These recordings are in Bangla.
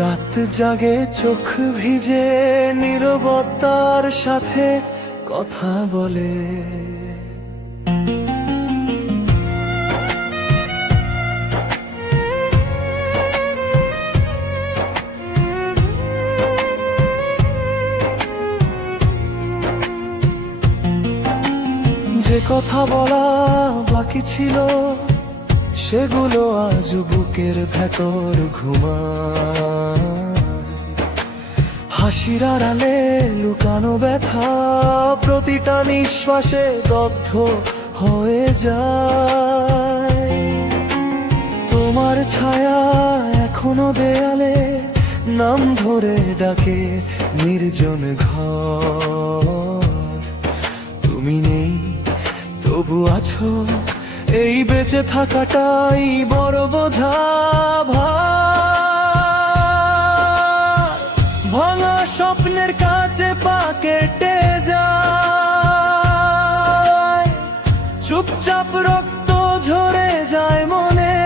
রাত জাগে চোখ ভিজে নীরবতার সাথে কথা বলে। যে কথা বলা বাকি ছিল সেগুলো আজ বুকের ভেতর ঘুমায়। হাসির আড়ালে লুকানো ব্যথা প্রতিটা নিঃশ্বাসে দগ্ধ হয়ে যায়। তোমার ছায়া এখনো দেয়ালে নাম ধরে ডাকে নির্জন ঘর। তুমি নেই তবু আছো, এই বেঁচে থাকাটাই বড় বোঝা। ভাঙা স্বপ্নের কাছে পা কেটে যায়, চুপচাপ রক্ত ঝরে যায় মনে।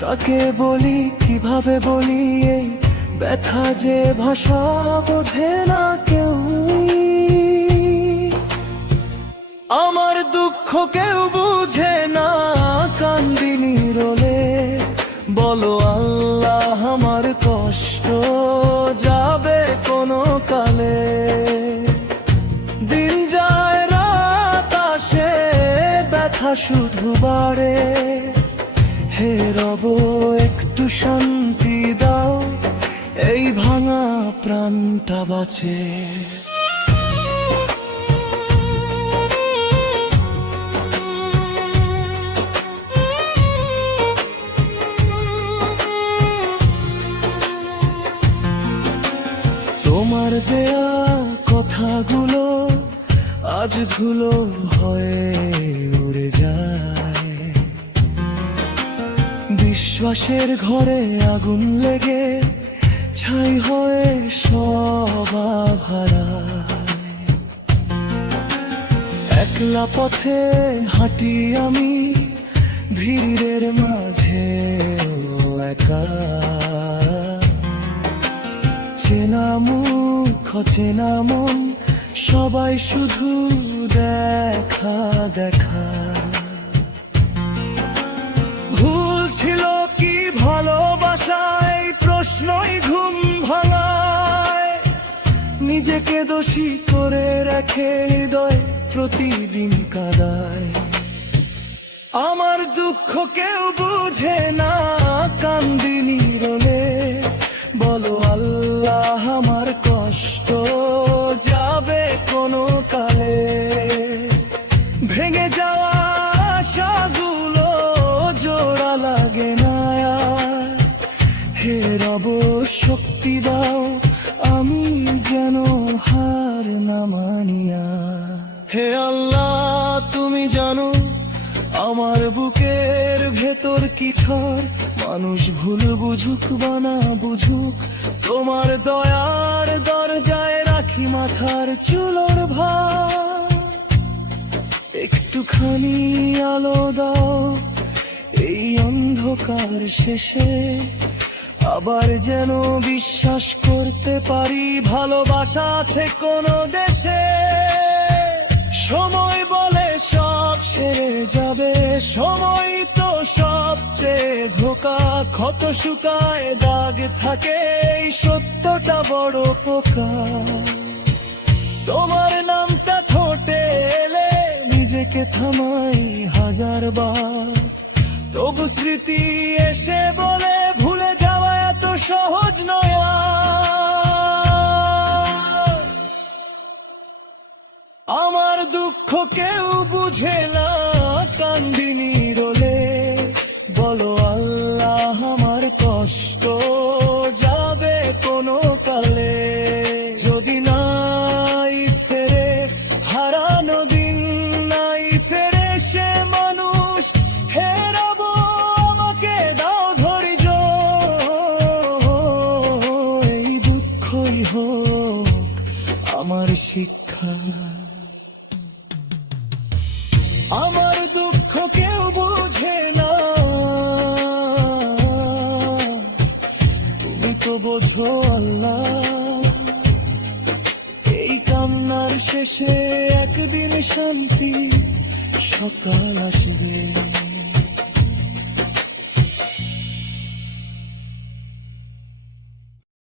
কাকে বলি কিভাবে বলি এই ব্যথা যে ভাষা বোঝে না কেউ। আমার দুঃখ কেউ বুঝে না, কান্দিনি রোলে। বলো আল্লাহ আমার কষ্ট যাবে কোনো কালে। দিন যায় রাত আসে ব্যথা শুধু বাড়ে। হে রব একটু শান্তি দাও, এই ভাঙা প্রাণটা বাঁচে। তোমার দেয়া কথাগুলো আজ ধুলো হয়ে উড়ে যায়। বিশ্বাসের ঘরে আগুন লেগে ছাই হয়ে সব আভারায়। একলা পথে হাঁটি আমি ভিড়ের মাঝে একা। চেনা মুখ চেনা মন সবাই শুধু দেখা দেখা। ভুল ছিল কি ভালোবাসায় প্রশ্নই ঘুম ভাঙায়। নিজেকে দোষী করে রেখে হৃদয় প্রতিদিন কাঁদায়। আমার দুঃখ কেউ বুঝে না, কান্দিনি রোলে। বলো আল্লাহ আমার কষ্ট যাবে কোনো কালে। ভেঙে যাওয়া আশাগুলো জোড়া লাগে না আর। হে রব শক্তি দাও আমি যেন হার না মানিয়া। হে আল্লাহ তুমি জানো আমার বুকের ভেতর কি ঝড়। মানুষ ভুল বুঝুক বা না বুঝুক, তোমার দয়ার দরজায় রাখি মাথার চুলোর ভার। একটুখানি আলো দাও এই অন্ধকার শেষে, আবার যেন বিশ্বাস করতে পারি ভালোবাসা আছে কোনো দেশে। সময় বলে সব সেরে যাবে, সময় তো সবচেয়ে ধোঁকা। ক্ষত শুকায় দাগ থাকে, এই সত্যটা বড় পোকা। তোমার নামটা ঠোঁটে এলে নিজেকে থামাই হাজার বার। তবু স্মৃতি এসে বলে ভুলে যাওয়া এত সহজ নয়। আমার দুঃখ কেউ বুঝে না, কান্দিনি রোলে। বলো আল্লাহ আমার কষ্ট যাবে কোনো কালে। যদি নাই ফেরে হারানো দিন, নাই ফেরে সে মানুষ, হে রব আমাকে দাও ধৈর্য। এই দুঃখই হোক আমার শিক্ষা। আমার দুঃখ কেউ বুঝে না, তো বোঝো আল্লাহ, এই কান্নার শেষে একদিন শান্তি সকাল আসবে।